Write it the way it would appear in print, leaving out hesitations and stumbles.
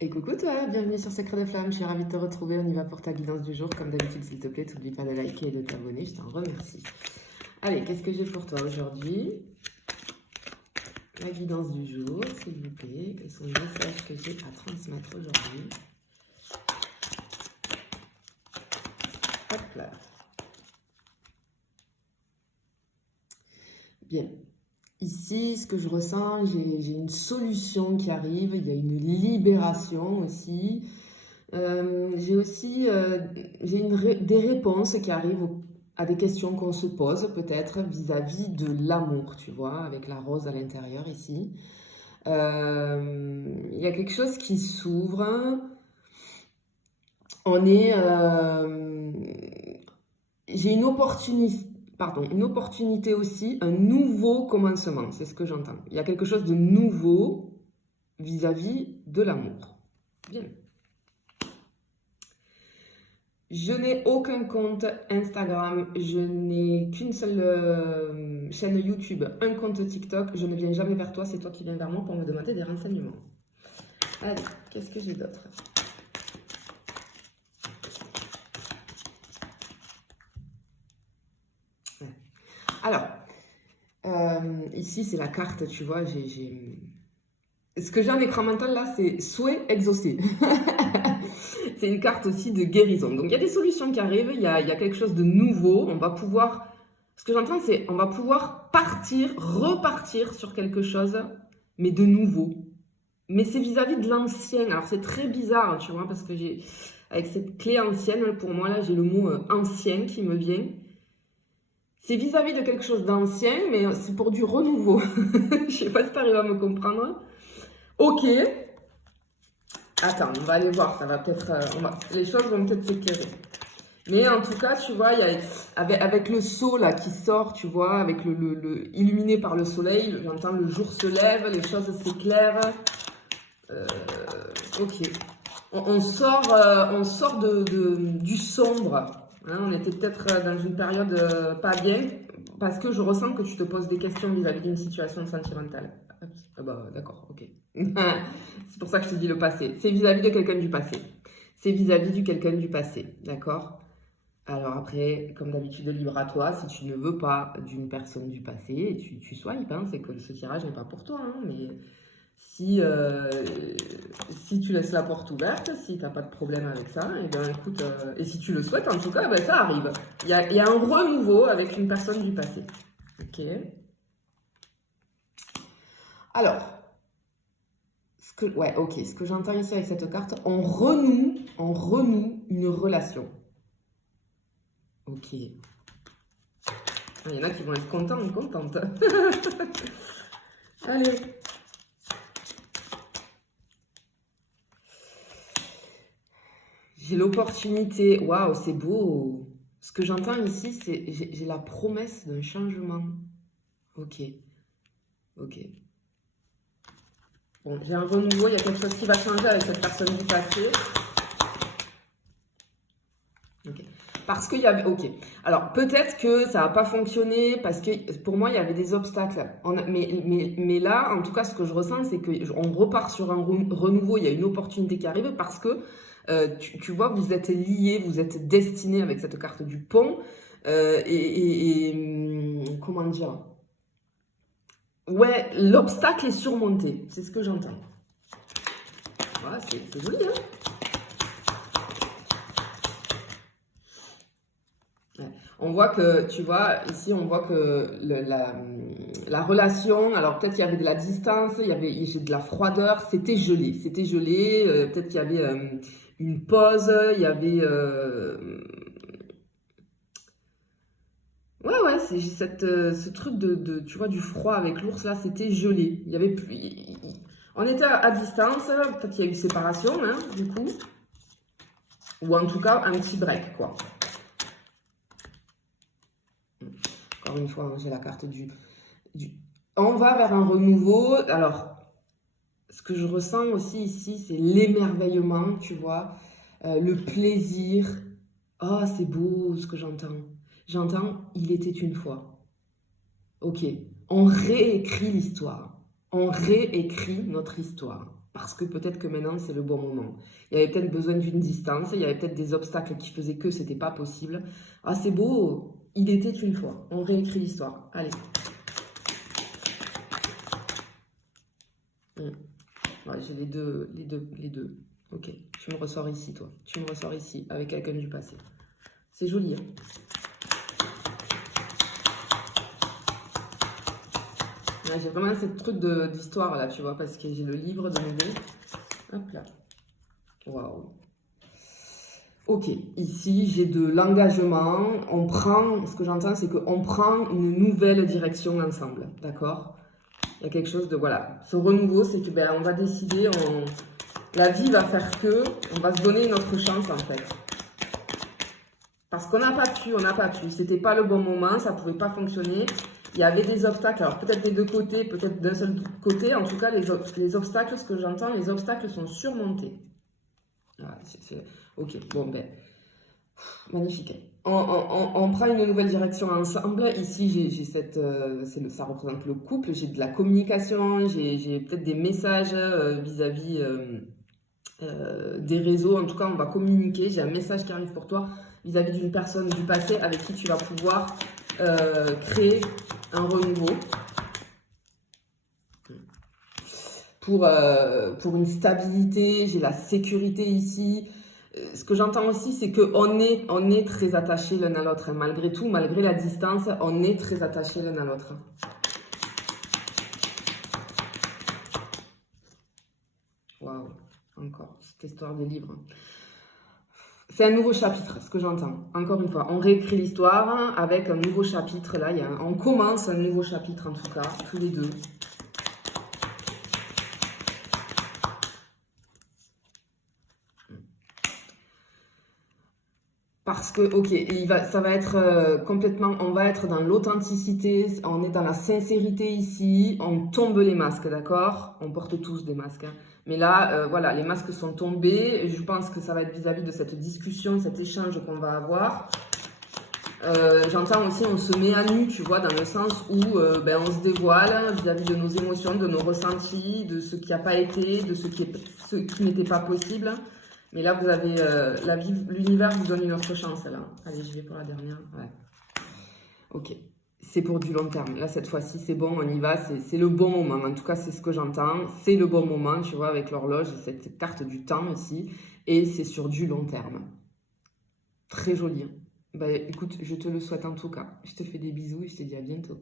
Et coucou toi, bienvenue sur Secret de Flamme, je suis ravie de te retrouver, on y va pour ta guidance du jour. Comme d'habitude, s'il te plaît, n'oublie pas de liker et de t'abonner, je t'en remercie. Allez, qu'est-ce que j'ai pour toi aujourd'hui? La guidance du jour, s'il vous plaît. Quels sont les messages que j'ai à transmettre aujourd'hui? Hop là. Bien. Ici, ce que je ressens, j'ai une solution qui arrive, il y a une libération aussi. J'ai aussi des réponses qui arrivent à des questions qu'on se pose peut-être vis-à-vis de l'amour, tu vois, avec la rose à l'intérieur ici. Il y a quelque chose qui s'ouvre. On est... j'ai une opportunité aussi, un nouveau commencement, c'est ce que j'entends. Il y a quelque chose de nouveau vis-à-vis de l'amour. Bien. Je n'ai aucun compte Instagram, je n'ai qu'une seule chaîne YouTube, un compte TikTok. Je ne viens jamais vers toi, c'est toi qui viens vers moi pour me demander des renseignements. Allez, qu'est-ce que j'ai d'autre? Alors, ici c'est la carte, tu vois, ce que j'ai en écran mental là, c'est souhait exaucé. C'est une carte aussi de guérison. Donc il y a des solutions qui arrivent, il y a quelque chose de nouveau. On va pouvoir, ce que j'entends, c'est on va pouvoir repartir sur quelque chose, mais de nouveau. Mais c'est vis-à-vis de l'ancien. Alors c'est très bizarre, hein, tu vois, parce que avec cette clé ancienne, pour moi là, j'ai le mot ancien qui me vient. C'est vis-à-vis de quelque chose d'ancien, mais c'est pour du renouveau. Je sais pas si tu arrives à me comprendre. Ok. Attends, on va aller voir, ça va peut-être... les choses vont peut-être s'éclairer. Mais en tout cas, tu vois, avec le seau là qui sort, tu vois, avec illuminé par le soleil, j'entends le jour se lève, les choses s'éclairent. Ok. On sort du sombre. Hein, on était peut-être dans une période pas bien, parce que je ressens que tu te poses des questions vis-à-vis d'une situation sentimentale. Ah bah d'accord, ok. C'est pour ça que je te dis le passé. C'est vis-à-vis de quelqu'un du passé. C'est vis-à-vis du quelqu'un du passé, d'accord? Alors après, comme d'habitude, libre à toi. Si tu ne veux pas d'une personne du passé, tu swipes, hein, c'est que ce tirage n'est pas pour toi. Hein, mais si tu laisses la porte ouverte, si tu n'as pas de problème avec ça, et ben écoute, et si tu le souhaites en tout cas, ben, ça arrive. Il y a un renouveau avec une personne du passé. Ok. Alors, ce que j'entends ici avec cette carte, on renoue une relation. Ok. Il y en a qui vont être contents ou contentes. Allez. J'ai l'opportunité. Waouh, c'est beau. Ce que j'entends ici, c'est j'ai la promesse d'un changement. Ok. Ok. Bon, j'ai un renouveau, il y a quelque chose qui va changer avec cette personne du passé. Ok. Parce qu'il y avait... Ok. Alors, peut-être que ça n'a pas fonctionné parce que pour moi, il y avait des obstacles. Mais là, en tout cas, ce que je ressens, c'est qu'on repart sur un renouveau. Il y a une opportunité qui arrive parce que, tu vois, vous êtes liés, vous êtes destinés avec cette carte du pont. Comment dire? Ouais, l'obstacle est surmonté. C'est ce que j'entends. Voilà, c'est joli, hein? On voit que, tu vois, ici, on voit que la relation, alors peut-être qu'il y avait de la distance, il y avait de la froideur, c'était gelé. C'était gelé, peut-être qu'il y avait une pause, il y avait... Ouais, c'est ce truc tu vois, du froid avec l'ours, là, c'était gelé. Il y avait plus... On était à distance, peut-être qu'il y a eu séparation, hein, du coup. Ou en tout cas, un petit break, quoi. Encore une fois, hein, j'ai la carte On va vers un renouveau. Alors, ce que je ressens aussi ici, c'est l'émerveillement, tu vois, le plaisir. Oh, c'est beau ce que j'entends. J'entends, il était une fois. Ok, on réécrit l'histoire. On réécrit notre histoire. parce que peut-être que maintenant c'est le bon moment. Il y avait peut-être besoin d'une distance, il y avait peut-être des obstacles qui faisaient que c'était pas possible. Ah, c'est beau, il était une fois. On réécrit l'histoire. Allez. Ouais, j'ai les deux. Ok, tu me ressors ici, toi. Tu me ressors ici, avec quelqu'un du passé. C'est joli, hein. Ouais, j'ai vraiment ce truc d'histoire, là, tu vois, parce que j'ai le livre de nouveau. Hop là. Waouh. Ok, ici, j'ai de l'engagement. On prend, ce que j'entends, c'est qu'on prend une nouvelle direction ensemble, d'accord? Il y a quelque chose de, voilà. Ce renouveau, c'est que, ben, on va décider, la vie va faire que, on va se donner une autre chance, en fait. Parce qu'on n'a pas pu. C'était pas le bon moment, ça pouvait pas fonctionner. Il y avait des obstacles, alors peut-être des deux côtés, peut-être d'un seul côté. En tout cas, les obstacles, ce que j'entends, les obstacles sont surmontés. Ah, ok, bon, ben, magnifique. On prend une nouvelle direction ensemble. Ici, j'ai ça représente le couple. J'ai de la communication, j'ai peut-être des messages vis-à-vis des réseaux. En tout cas, on va communiquer. J'ai un message qui arrive pour toi vis-à-vis d'une personne du passé avec qui tu vas pouvoir créer un renouveau. Pour une stabilité, j'ai la sécurité ici. Ce que j'entends aussi, c'est qu'on est très attachés l'un à l'autre. Malgré tout, malgré la distance, on est très attachés l'un à l'autre. Waouh, encore, cette histoire de livre. C'est un nouveau chapitre, ce que j'entends. Encore une fois, on réécrit l'histoire avec un nouveau chapitre. Là, on commence un nouveau chapitre, en tout cas, tous les deux. Parce que, ok, ça va être complètement, on va être dans l'authenticité, on est dans la sincérité ici, on tombe les masques, d'accord? On porte tous des masques, hein. Mais là, voilà, les masques sont tombés, et je pense que ça va être vis-à-vis de cette discussion, cet échange qu'on va avoir. J'entends aussi, on se met à nu, tu vois, dans le sens où ben, on se dévoile vis-à-vis de nos émotions, de nos ressentis, de ce qui n'a pas été, de ce qui n'était pas possible. Mais là, vous avez l'univers vous donne une autre chance, là. Allez, je vais pour la dernière. Ouais. Ok. C'est pour du long terme. Là, cette fois-ci, c'est bon, on y va. C'est le bon moment. En tout cas, c'est ce que j'entends. C'est le bon moment, tu vois, avec l'horloge et cette carte du temps ici. Et c'est sur du long terme. Très joli. Bah, écoute, je te le souhaite en tout cas. Je te fais des bisous et je te dis à bientôt.